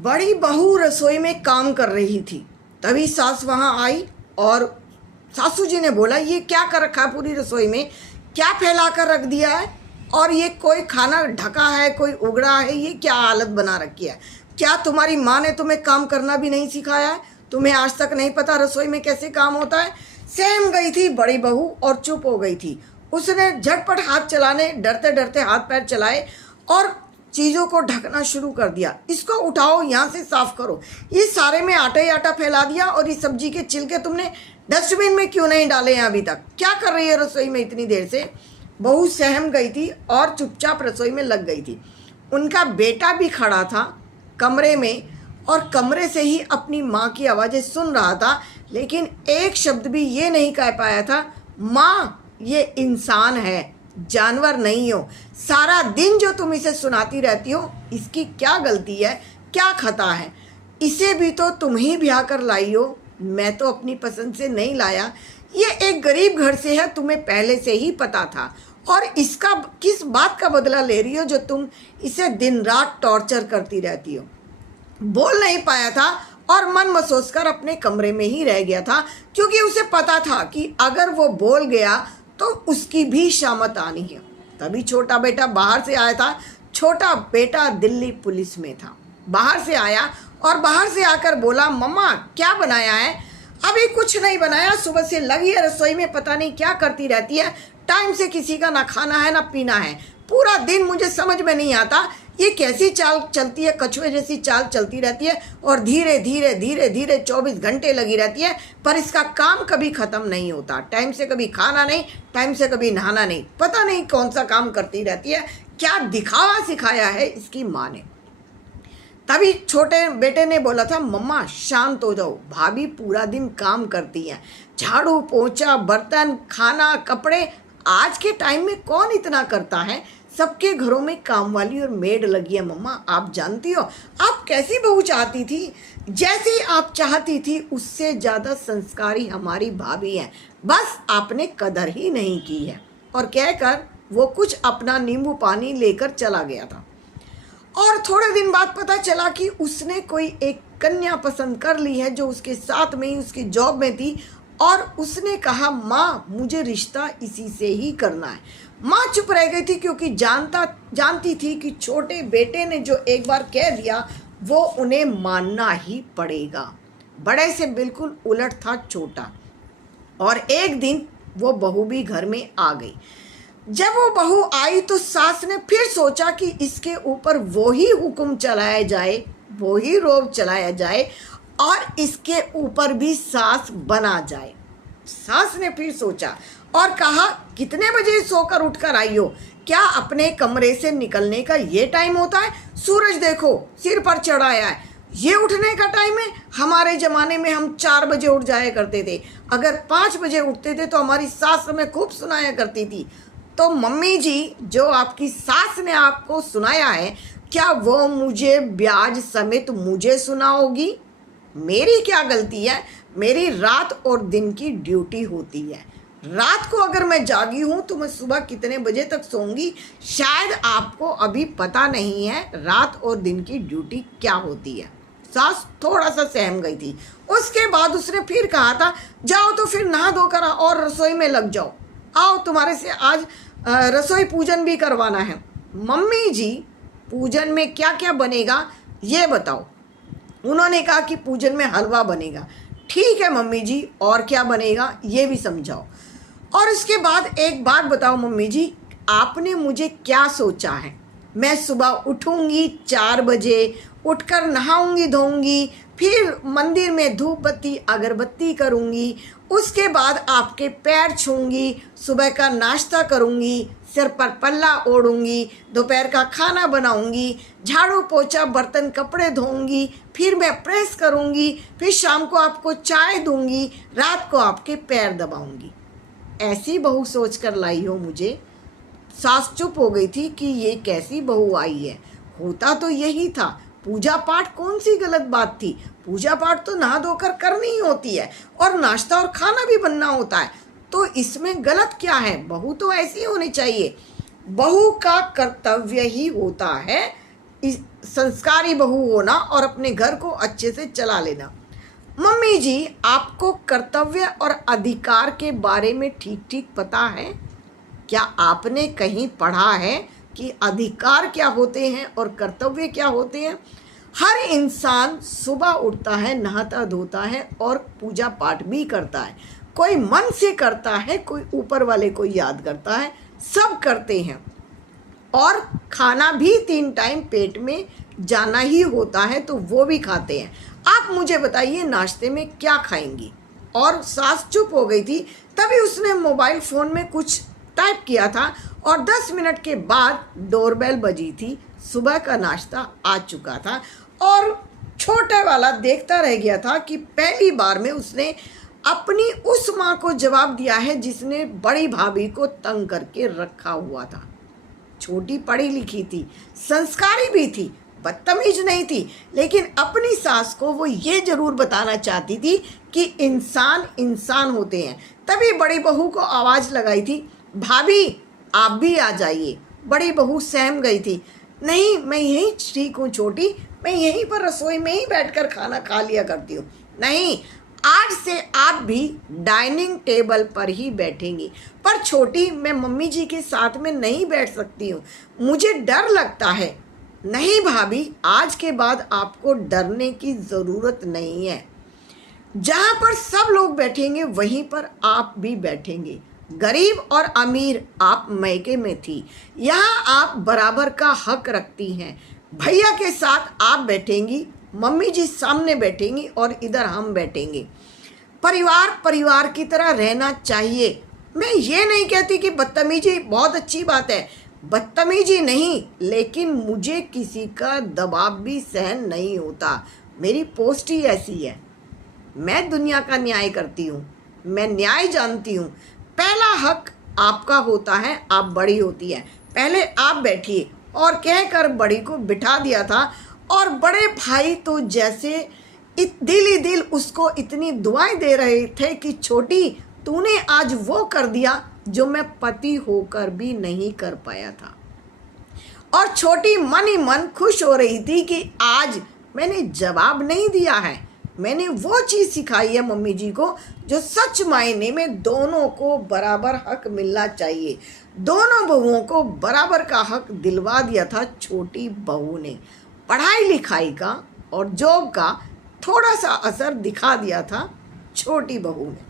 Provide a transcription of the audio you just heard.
बड़ी बहू रसोई में काम कर रही थी। तभी सास वहाँ आई और सासू जी ने बोला, ये क्या कर रखा है पूरी रसोई में, क्या फैला कर रख दिया है, और ये कोई खाना ढका है, कोई उगड़ा है, ये क्या हालत बना रखी है। क्या तुम्हारी माँ ने तुम्हें काम करना भी नहीं सिखाया है? तुम्हें आज तक नहीं पता रसोई में कैसे काम होता है? सहम गई थी बड़ी बहू और चुप हो गई थी। उसने झटपट हाथ चलाने, डरते डरते हाथ पैर चलाए और चीज़ों को ढकना शुरू कर दिया। इसको उठाओ, यहाँ से साफ करो, इस सारे में आटा ही आटा फैला दिया, और इस सब्जी के छिलके तुमने डस्टबिन में क्यों नहीं डाले हैं अभी तक? क्या कर रही है रसोई में इतनी देर से? बहू सहम गई थी और चुपचाप रसोई में लग गई थी। उनका बेटा भी खड़ा था कमरे में और कमरे से ही अपनी माँ की आवाज़ें सुन रहा था, लेकिन एक शब्द भी ये नहीं कह पाया था, माँ ये इंसान है, जानवर नहीं हो। सारा दिन जो तुम इसे सुनाती रहती हो, इसकी क्या गलती है, क्या खता है? इसे भी तो तुम ही ब्याह कर लाई हो, मैं तो अपनी पसंद से नहीं लाया। ये एक गरीब घर से है, तुम्हें पहले से ही पता था, और इसका किस बात का बदला ले रही हो जो तुम इसे दिन रात टॉर्चर करती रहती हो? बोल नहीं पाया था और मन मसोस कर अपने कमरे में ही रह गया था, क्योंकि उसे पता था कि अगर वो बोल गया तो उसकी भी शामत आनी है। तभी छोटा बेटा बाहर से आया था। छोटा बेटा दिल्ली पुलिस में था। बाहर से आया और बाहर से आकर बोला, मम्मा क्या बनाया है? अभी कुछ नहीं बनाया, सुबह से लगी है रसोई में, पता नहीं क्या करती रहती है। टाइम से किसी का ना खाना है ना पीना है। पूरा दिन मुझे समझ में नहीं आता ये कैसी चाल चलती है, कछुए जैसी चाल चलती रहती है, और धीरे धीरे धीरे धीरे 24 घंटे लगी रहती है, पर इसका काम कभी ख़त्म नहीं होता। टाइम से कभी खाना नहीं, टाइम से कभी नहाना नहीं, पता नहीं कौन सा काम करती रहती है। क्या दिखावा सिखाया है इसकी माँ ने। तभी छोटे बेटे ने बोला था, मम्मा शांत हो जाओ, भाभी पूरा दिन काम करती हैं, झाड़ू पोछा, बर्तन, खाना, कपड़े। आज के टाइम में कौन इतना करता है? सबके घरों में काम वाली और मेड लगी है। मम्मा आप जानती हो आप कैसी बहू चाहती थी? जैसी आप चाहती थी उससे ज़्यादा संस्कारी हमारी भाभी है, बस आपने कदर ही नहीं की है। और कहकर वो कुछ अपना नींबू पानी लेकर चला गया था। और थोड़े दिन बाद पता चला कि उसने कोई एक कन्या पसंद कर ली है जो उसके साथ में ही उसकी जॉब में थी, और उसने कहा, माँ मुझे रिश्ता इसी से ही करना है। माँ चुप रह गई थी, क्योंकि जानती थी कि छोटे बेटे ने जो एक बार कह दिया वो उन्हें मानना ही पड़ेगा। बड़े से बिल्कुल उलट था छोटा। और एक दिन वो बहू भी घर में आ गई। जब वो बहू आई तो सास ने फिर सोचा कि इसके ऊपर वो ही हुक्म चलाया जाए, वो ही रोब चलाया जाए, और इसके ऊपर भी सास बना जाए। सास ने फिर सोचा और कहा, कितने बजे सोकर उठकर आई हो? क्या अपने कमरे से निकलने का ये टाइम होता है? सूरज देखो सिर पर चढ़ाया है, ये उठने का टाइम है? हमारे ज़माने में हम 4 बजे उठ जाया करते थे। अगर 5 बजे उठते थे तो हमारी सास हमें खूब सुनाया करती थी। तो मम्मी जी, जो आपकी सास ने आपको सुनाया है, क्या वो मुझे ब्याज समेत मुझे सुनाओगी? मेरी क्या गलती है? मेरी रात और दिन की ड्यूटी होती है। रात को अगर मैं जागी हूँ तो मैं सुबह कितने बजे तक सोऊंगी, शायद आपको अभी पता नहीं है रात और दिन की ड्यूटी क्या होती है। सास थोड़ा सा सहम गई थी। उसके बाद उसने फिर कहा था, जाओ तो फिर नहा धोकर और रसोई में लग जाओ। आओ तुम्हारे से आज रसोई पूजन भी करवाना है। मम्मी जी पूजन में क्या क्या बनेगा ये बताओ। उन्होंने कहा कि पूजन में हलवा बनेगा। ठीक है मम्मी जी, और क्या बनेगा ये भी समझाओ। और इसके बाद एक बात बताओ मम्मी जी, आपने मुझे क्या सोचा है? मैं सुबह उठूंगी 4 बजे, उठकर नहाऊंगी धोऊंगी, फिर मंदिर में धूप बत्ती अगरबत्ती करूंगी, उसके बाद आपके पैर छूंगी, सुबह का नाश्ता करूंगी, सिर पर पल्ला ओढ़ूंगी, दोपहर का खाना बनाऊंगी, झाड़ू पोछा बर्तन कपड़े धोऊंगी, फिर मैं प्रेस करूंगी, फिर शाम को आपको चाय दूंगी, रात को आपके पैर दबाऊंगी। ऐसी बहू सोच कर लाई हो मुझे? सास चुप हो गई थी कि ये कैसी बहू आई है। होता तो यही था। पूजा पाठ कौन सी गलत बात थी? पूजा पाठ तो नहा धोकर करनी ही होती है, और नाश्ता और खाना भी बनना होता है, तो इसमें गलत क्या है? बहू तो ऐसी होनी चाहिए। बहू का कर्तव्य ही होता है संस्कारी बहू होना और अपने घर को अच्छे से चला लेना। मम्मी जी, आपको कर्तव्य और अधिकार के बारे में ठीक ठीक पता है? क्या आपने कहीं पढ़ा है कि अधिकार क्या होते हैं और कर्तव्य क्या होते हैं? हर इंसान सुबह उठता है, नहाता धोता है और पूजा पाठ भी करता है। कोई मन से करता है, कोई ऊपर वाले को याद करता है, सब करते हैं। और खाना भी 3 टाइम पेट में जाना ही होता है, तो वो भी खाते हैं। आप मुझे बताइए, नाश्ते में क्या खाएंगी? और सास चुप हो गई थी, तभी उसने मोबाइल फ़ोन में कुछ टाइप किया था और 10 मिनट के बाद डोरबेल बजी थी। सुबह का नाश्ता आ चुका था और छोटे वाला देखता रह गया था कि पहली बार में उसने अपनी उस माँ को जवाब दिया है जिसने बड़ी भाभी को तंग करके रखा हुआ था। छोटी पढ़ी लिखी थी, संस्कारी भी थी, बदतमीज नहीं थी, लेकिन अपनी सास को वो ये जरूर बताना चाहती थी कि इंसान इंसान होते हैं। तभी बड़ी बहू को आवाज़ लगाई थी, भाभी आप भी आ जाइए। बड़ी बहू सहम गई थी, नहीं मैं यहीं ठीक हूँ छोटी, मैं यहीं पर रसोई में ही बैठकर खाना खा लिया करती हूँ। नहीं, आज से आप भी डाइनिंग टेबल पर ही बैठेंगी। पर छोटी, मैं मम्मी जी के साथ में नहीं बैठ सकती हूँ, मुझे डर लगता है। नहीं भाभी, आज के बाद आपको डरने की ज़रूरत नहीं है। जहाँ पर सब लोग बैठेंगे वहीं पर आप भी बैठेंगे। गरीब और अमीर आप मैके में थी, यहाँ आप बराबर का हक रखती हैं। भैया के साथ आप बैठेंगी, मम्मी जी सामने बैठेंगी और इधर हम बैठेंगे। परिवार परिवार की तरह रहना चाहिए। मैं ये नहीं कहती कि बदतमीजी बहुत अच्छी बात है, बदतमीजी नहीं, लेकिन मुझे किसी का दबाव भी सहन नहीं होता। मेरी पोस्ट ही ऐसी है। मैं दुनिया का न्याय करती हूँ, मैं न्याय जानती हूँ। पहला हक आपका होता है, आप बड़ी होती है, पहले आप बैठिए। और कहकर बड़ी को बिठा दिया था और बड़े भाई तो जैसे दिल ही दिल उसको इतनी दुआएं दे रहे थे कि छोटी, तूने आज वो कर दिया जो मैं पति होकर भी नहीं कर पाया था। और छोटी मन ही मन खुश हो रही थी कि आज मैंने जवाब नहीं दिया है, मैंने वो चीज़ सिखाई है मम्मी जी को जो सच मायने में दोनों को बराबर हक मिलना चाहिए। दोनों बहुओं को बराबर का हक दिलवा दिया था छोटी बहू ने। पढ़ाई लिखाई का और जॉब का थोड़ा सा असर दिखा दिया था छोटी बहू ने।